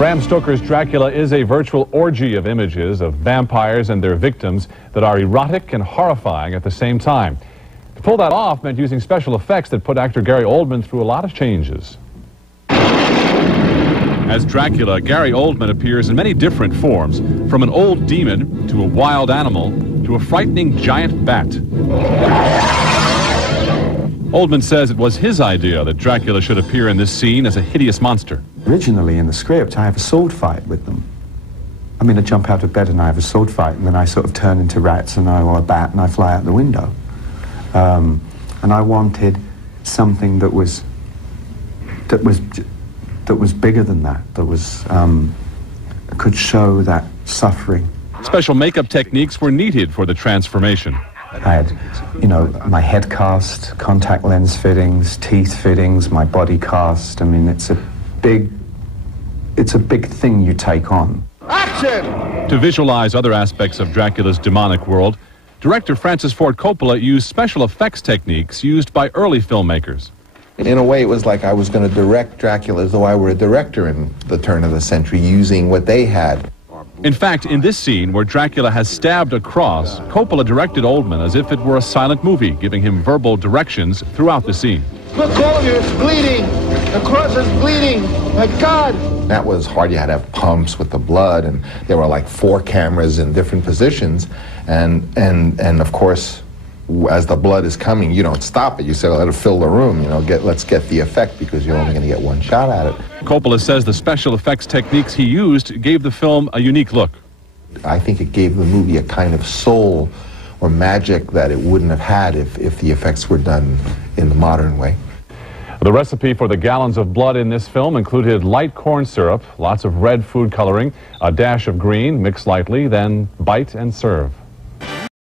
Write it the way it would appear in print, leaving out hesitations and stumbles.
Bram Stoker's Dracula is a virtual orgy of images of vampires and their victims that are erotic and horrifying at the same time. To pull that off meant using special effects that put actor Gary Oldman through a lot of changes. As Dracula, Gary Oldman appears in many different forms, from an old demon to a wild animal to a frightening giant bat. Oldman says it was his idea that Dracula should appear in this scene as a hideous monster. Originally in the script, I have a sword fight with them. I mean, I jump out of bed and I have a sword fight, and then I sort of turn into rats or a bat and I fly out the window. And I wanted something that was bigger than that, could show that suffering. Special makeup techniques were needed for the transformation. I had, my head cast, contact lens fittings, teeth fittings, my body cast. I mean, it's a big thing you take on. Action! To visualize other aspects of Dracula's demonic world, director Francis Ford Coppola used special effects techniques used by early filmmakers. In a way, it was like I was going to direct Dracula as though I were a director in the turn of the century, using what they had. In fact, in this scene where Dracula has stabbed a cross, Coppola directed Oldman as if it were a silent movie, giving him verbal directions throughout the scene. Look, all of you, it's bleeding. The cross is bleeding. My God. That was hard. You had to have pumps with the blood, and there were like 4 cameras in different positions. And of course, as the blood is coming, you don't stop it. You say, let it fill the room, let's get the effect, because you're only going to get one shot at it. Coppola says the special effects techniques he used gave the film a unique look. I think it gave the movie a kind of soul or magic that it wouldn't have had if the effects were done in the modern way. The recipe for the gallons of blood in this film included light corn syrup, lots of red food coloring, a dash of green, mix lightly, then bite and serve.